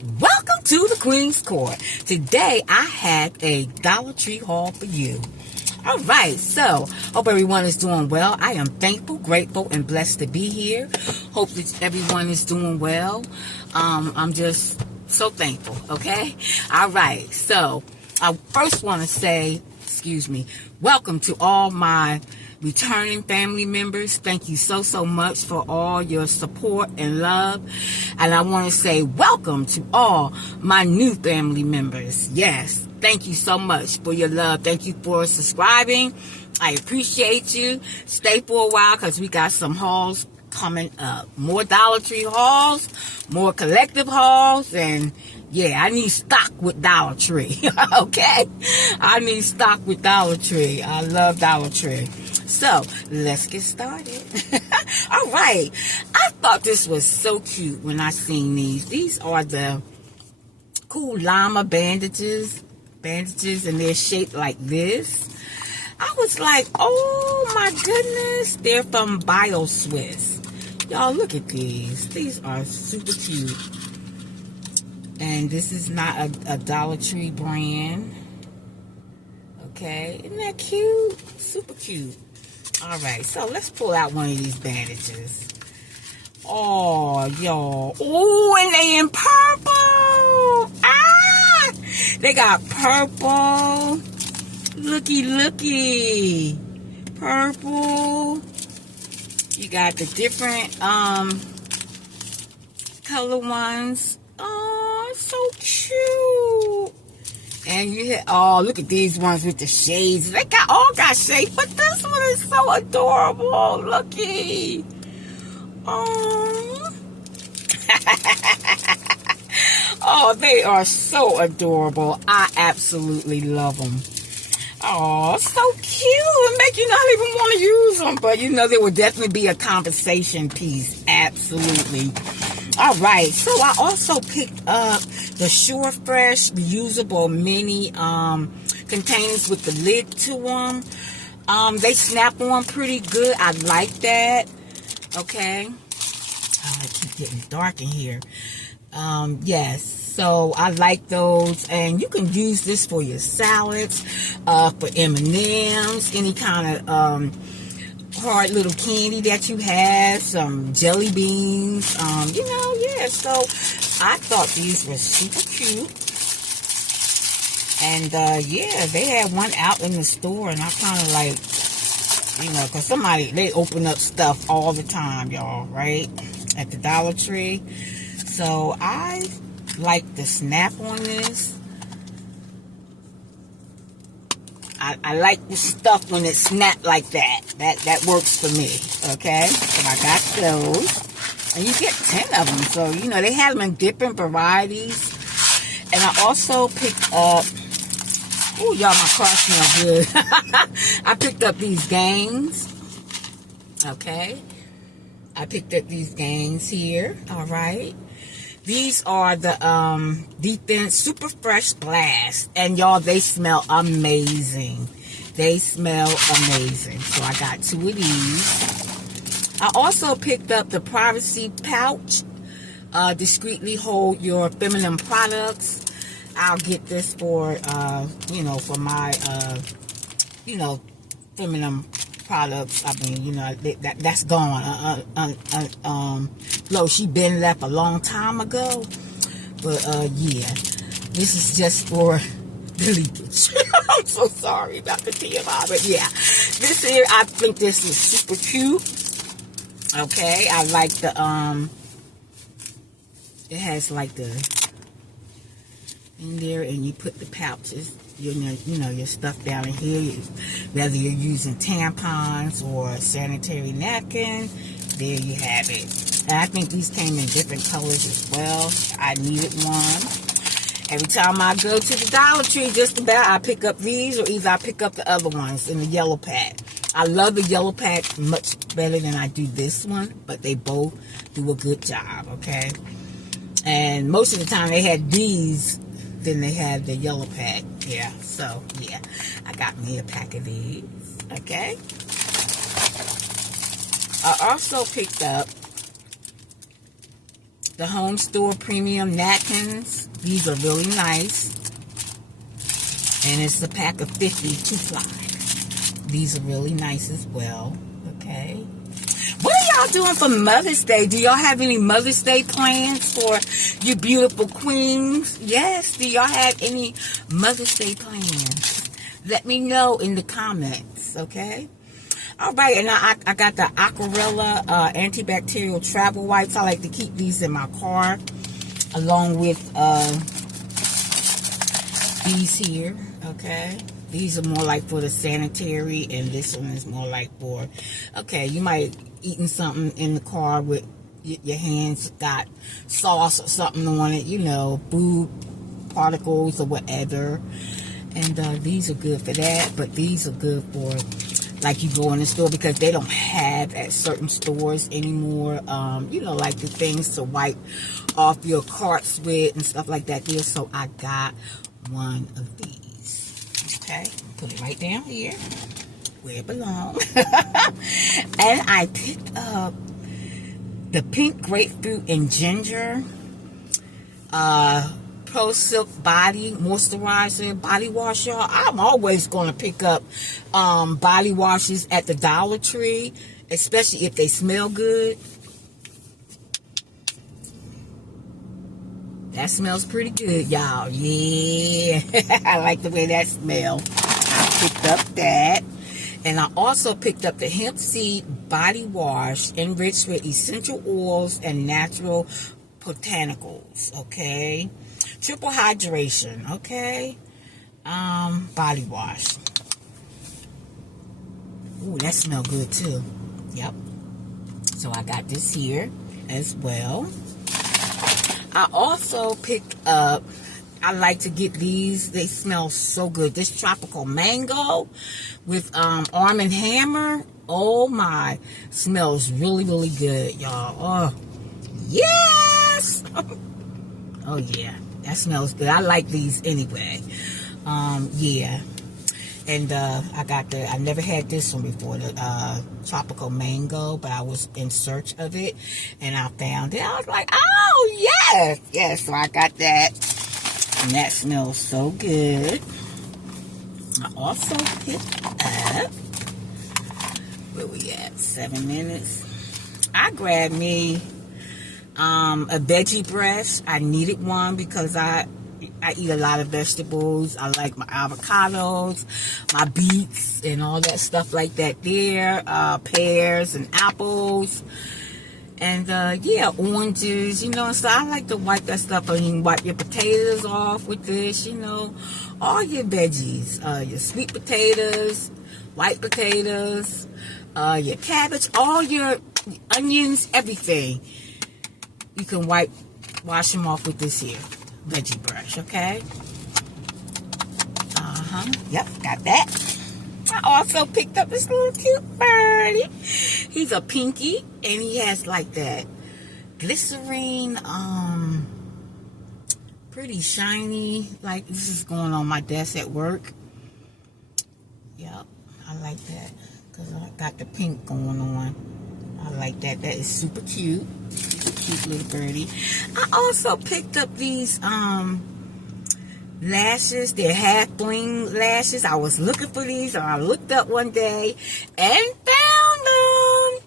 Welcome to the Queen's Court. Today I have a Dollar Tree haul for you. All right, so hope everyone is doing well. I am thankful, grateful, and blessed to be here. Hope that everyone is doing well. I'm just so thankful, okay? All right, so I first want to say, welcome to all my returning family members. Thank you so much for all your support and love. And I want to say welcome to all my new family members. Yes, thank you so much for your love. Thank you for subscribing. I appreciate you. Stay for a while because we got some hauls coming up. More Dollar Tree hauls, more collective hauls, and yeah, I need stock with Dollar Tree. Okay? I need stock with Dollar Tree. I love Dollar Tree. So, let's get started. All right. I thought this was so cute when I seen these. These are the cool llama bandages, and they're shaped like this. I was like, oh my goodness. They're from BioSwiss. Y'all, look at these. These are super cute. And this is not a Dollar Tree brand. Okay. Isn't that cute? Super cute. All right, so let's pull out one of these bandages. Oh, y'all. Oh, and they in purple. Ah! They got purple. Looky. Purple. You got the different color ones. Oh, so cute. And you hit, oh, look at these ones with the shades. They all got shades, but this one is so adorable. Looky. Oh. Oh, they are so adorable. I absolutely love them. Oh, so cute. It make you not even want to use them. But, you know, there will definitely be a conversation piece. Absolutely. All right, so I also picked up the Sure Fresh reusable mini containers with the lid to them. They snap on pretty good. I like that. Okay. Oh, it keeps getting dark in here. Yes, so I like those. And you can use this for your salads, for M&Ms, any kind of hard little candy that you have, some jelly beans, yeah, so I thought these were super cute. And yeah, they had one out in the store, and I kind of like, because they open up stuff all the time, y'all, right, at the Dollar Tree. So I like the snap on this. I like the stuff when it snapped like that. That works for me, okay? So I got those. And you get 10 of them. So, they have them in different varieties. And I also picked up, oh, y'all, my car smells good. I picked up these games, okay? I picked up these games here, all right? These are the Defense Super Fresh Blast. And y'all, they smell amazing. They smell amazing. So I got 2 of these. I also picked up the Privacy Pouch. Discreetly hold your feminine products. I'll get this for, for my, feminine products. I mean, that's gone. She been left a long time ago. But yeah, this is just for the leakage. I'm so sorry about the TMI, but yeah, this here, I think this is super cute. Okay, I like the it has like the in there, and you put the pouches, your stuff down in here, whether you're using tampons or sanitary napkins. There you have it. And I think these came in different colors as well. I needed one. Every time I go to the Dollar Tree, just about, I pick up these, or either I pick up the other ones in the yellow pack. I love the yellow pack much better than I do this one, but they both do a good job, okay? And most of the time they had these, then they had the yellow pack. Yeah, so, yeah. I got me a pack of these, okay? I also picked up the Home Store Premium Napkins. These are really nice. And it's a pack of 50 2-ply. These are really nice as well. Okay. What are y'all doing for Mother's Day? Do y'all have any Mother's Day plans for you beautiful queens? Yes. Do y'all have any Mother's Day plans? Let me know in the comments. Okay. All right. And I got the Aquarella antibacterial travel wipes. I like to keep these in my car along with these here. Okay. These are more like for the sanitary, and this one is more like for, okay, you might eating something in the car with your hands got sauce or something on it, you know, food particles or whatever. And these are good for that, but these are good for like you go in the store, because they don't have at certain stores anymore, you know, like the things to wipe off your carts with and stuff like that there. So I got one of these. Okay, put it right down here where it belongs. And I picked up the pink grapefruit and ginger Pro Silk body moisturizer body wash, y'all. I'm always going to pick up body washes at the Dollar Tree, especially if they smell good. That smells pretty good, y'all. Yeah. I like the way that smells. I picked up that. And I also picked up the hemp seed body wash enriched with essential oils and natural botanicals. Okay. Triple hydration. Okay. Body wash. Ooh, that smells good too. Yep. So I got this here as well. I also picked up, I like to get these, they smell so good. This tropical mango with Arm & Hammer. Oh my, smells really, really good, y'all. Oh, yes! Oh yeah, that smells good. I like these anyway. Yeah. And I never had this one before, the tropical mango, but I was in search of it, and I found it. I was like, oh, yes, yes. So I got that, and that smells so good. I also picked up, where we at, 7 minutes. I grabbed me a Veggie Brush. I needed one because I eat a lot of vegetables. I like my avocados, my beets, and all that stuff like that there. Pears and apples. And, yeah, oranges, you know. So I like to wipe that stuff. And you can wipe your potatoes off with this, you know. All your veggies. Your sweet potatoes, white potatoes, your cabbage, all your onions, everything. You can wash them off with this here Veggie Brush, okay? Yep, got that. I also picked up this little cute birdie. He's a pinky, and he has like that glycerine, pretty shiny. Like, this is going on my desk at work. Yep, I like that because I got the pink going on. I like that. That is super cute. He's a cute little birdie. I also picked up these lashes. They're half bling lashes. I was looking for these, and I looked up one day and found them.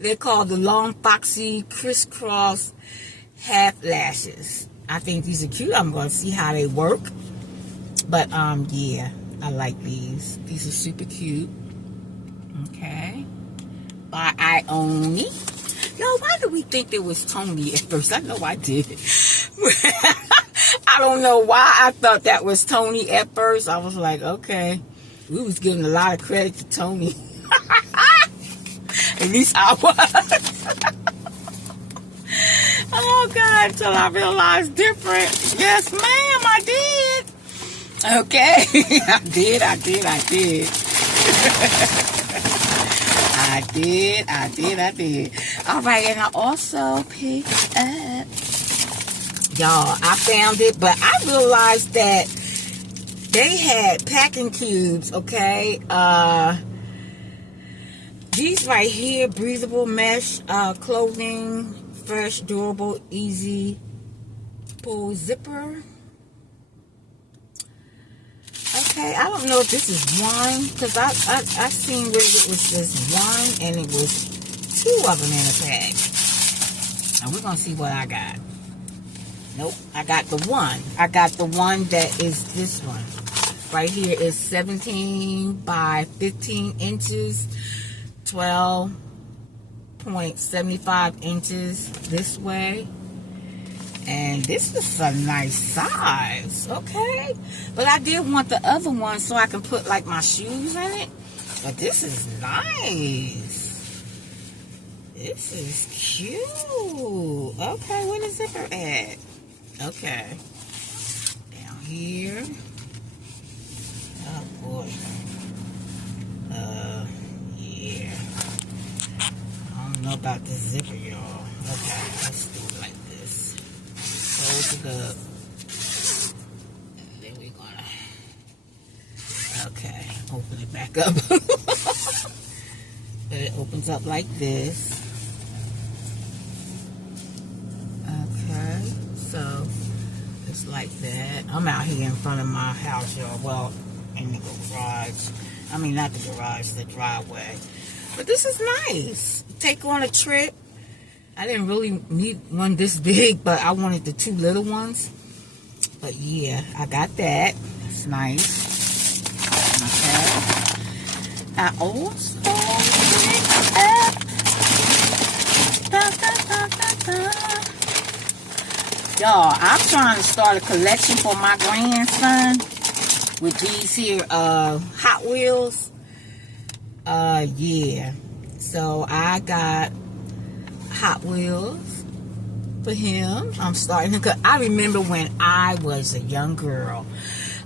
They're called the Long Foxy Crisscross Half Lashes. I think these are cute. I'm going to see how they work. But yeah, I like these. These are super cute. Okay. By Ione. Yo, why do we think it was Tony at first? I know I did. I don't know why I thought that was Tony at first. I was like, okay. We was giving a lot of credit to Tony. At least I was. Oh, God, until I realized different. Yes, ma'am, I did. Okay. I did. I did. All right, and I also picked up, y'all, I found it, but I realized that they had packing cubes, okay? These right here, breathable mesh clothing fresh, durable, easy pull zipper. Okay, I don't know if this is one, because I seen where it was just one and it was 2 of them in a pack. And we're going to see what I got. Nope, I got the one. I got the one that is this one. Right here is 17 by 15 inches, 12.75 inches this way. And this is a nice size, okay? But I did want the other one so I can put like my shoes in it. But this is nice. This is cute. Okay, where the zipper at? Okay. Down here. Oh boy. Yeah. I don't know about the zipper, y'all. Okay, let's do it like this. Close it up. And then we're gonna, okay, open it back up. It opens up like this. Okay, so it's like that. I'm out here in front of my house, y'all. Well, in the garage. I mean, not the garage, the driveway. But this is nice. Take on a trip. I didn't really need one this big, but I wanted the 2 little ones. But yeah, I got that. It's nice. Okay. I also picked up. Y'all, I'm trying to start a collection for my grandson with these here Hot Wheels. Yeah. So I got Hot Wheels for him. I'm starting to, I remember when I was a young girl,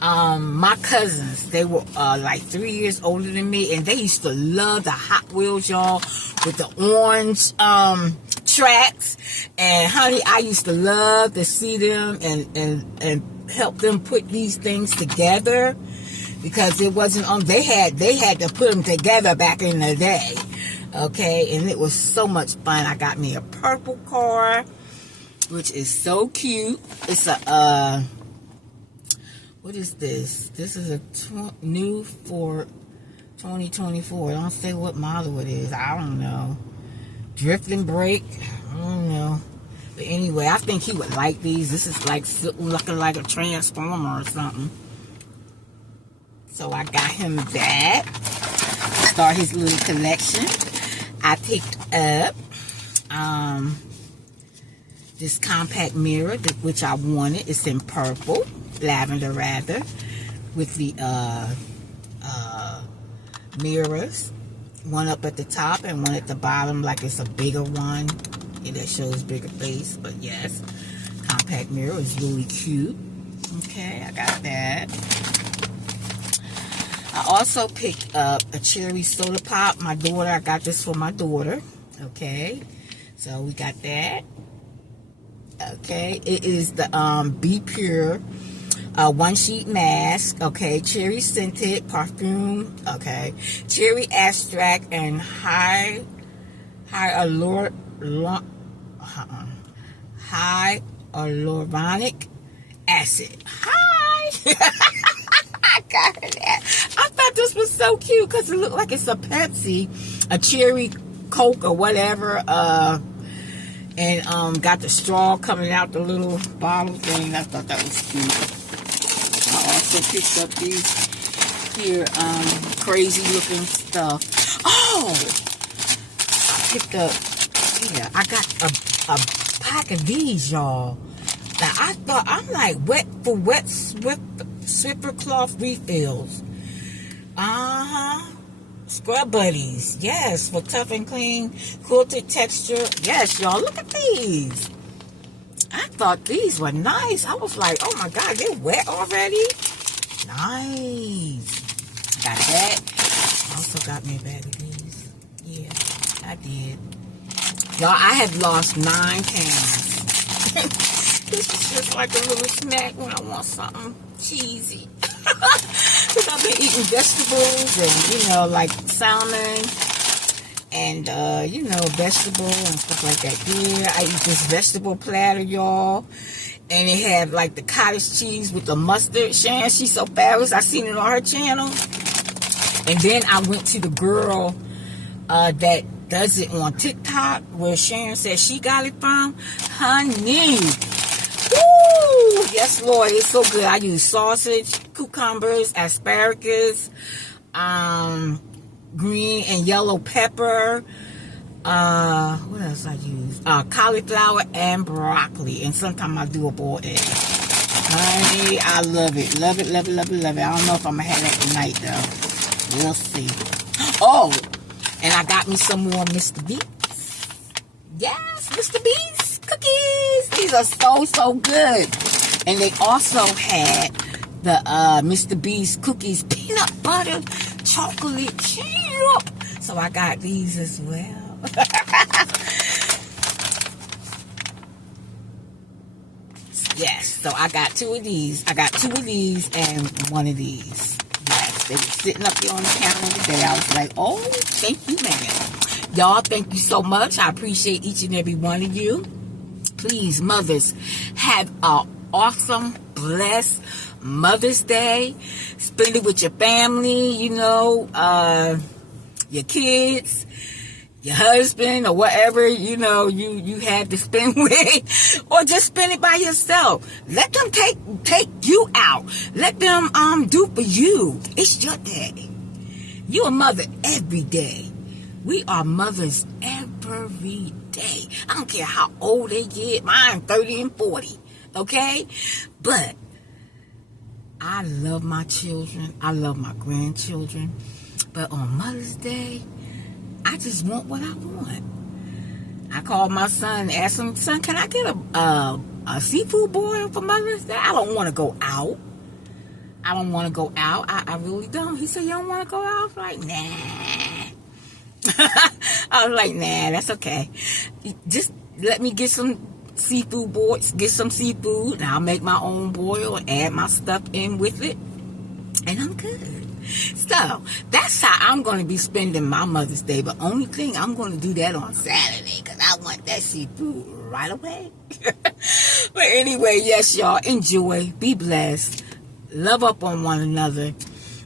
my cousins, they were like 3 years older than me, and they used to love the Hot Wheels, y'all, with the orange tracks. And honey, I used to love to see them and help them put these things together, because it wasn't on, they had to put them together back in the day. Okay, and it was so much fun. I got me a purple car, which is so cute. It's a what is this? This is a new for 2024. Don't say what model it is. I don't know. Drifting brake. I don't know. But anyway, I think he would like these. This is like looking like a transformer or something. So I got him that. Start his little collection. I picked up this compact mirror, which I wanted. It's in purple, lavender rather, with the mirrors. One up at the top and one at the bottom, like it's a bigger one. And that shows bigger face, but yes. Compact mirror is really cute. Okay, I got that. I also picked up a cherry soda pop. My daughter, I got this for my daughter. Okay, so we got that. Okay, it is the Be Pure one sheet mask. Okay, cherry scented perfume. Okay, cherry extract and hyaluronic acid. Hi. I got that. I thought this was so cute because it looked like it's a Pepsi, a cherry Coke or whatever, and got the straw coming out the little bottle thing. I thought that was cute. I also picked up these here crazy looking stuff. Oh, I picked up, yeah, I got a pack of these, y'all. Now I thought, I'm like, wet Swiffer cloth refills. Scrub buddies. Yes, for tough and clean, quilted texture. Yes, y'all, look at these. I thought these were nice. I was like, oh my God, they're wet already? Nice. Got that. I also got me a bag of these. Yeah, I did. Y'all, I have lost 9 pounds. This is just like a little snack when I want something cheesy. Because I've been eating vegetables and, you know, like salmon and you know, vegetable and stuff like that. Yeah, I eat this vegetable platter, y'all, and it had like the cottage cheese with the mustard. Sharon, she's so fabulous. I seen it on her channel. And then I went to the girl that does it on TikTok, where Sharon said she got it from. Honey, woo! Yes, Lord, it's so good. I use sausage, cucumbers, asparagus, green and yellow pepper. What else I use? Cauliflower and broccoli. And sometimes I do a boiled egg. Honey, I love it. Love it, love it, love it, love it. I don't know if I'm going to have that tonight, though. We'll see. Oh, and I got me some more Mr. Beast. Yes, Mr. Beast cookies. These are so, so good. And they also had the Mr. Beast cookies, peanut butter, chocolate chip. So I got these as well. Yes, so I got two of these. I got two of these and one of these. Yes, they were sitting up here on the counter today. I was like, oh, thank you, man. Y'all, thank you so much. I appreciate each and every one of you. Please, mothers, have an awesome, blessed Mother's Day. Spend it with your family, you know, your kids, your husband, or whatever, you know, you have to spend with, or just spend it by yourself. Let them take you out. Let them do for you. It's your day. You're a mother every day. We are mothers every day. I don't care how old they get. Mine 30 and 40. Okay? But I love my children. I love my grandchildren. But on Mother's Day, I just want what I want. I called my son and asked him, son, can I get a seafood boil for Mother's Day? I don't want to go out. I don't want to go out. I really don't. He said, you don't want to go out? I was like, nah. I was like, nah, that's okay. Just let me get some seafood boils, get some seafood, and I'll make my own boil and add my stuff in with it, and I'm good. So that's how I'm going to be spending my Mother's Day. But only thing, I'm going to do that on Saturday because I want that seafood right away. But anyway, yes, y'all, enjoy, be blessed, love up on one another,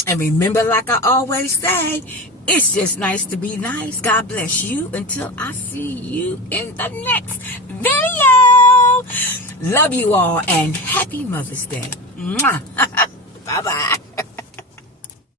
and remember, like I always say, it's just nice to be nice. God bless you until I see you in the next video. Love you all and happy Mother's Day. Mwah. Bye-bye.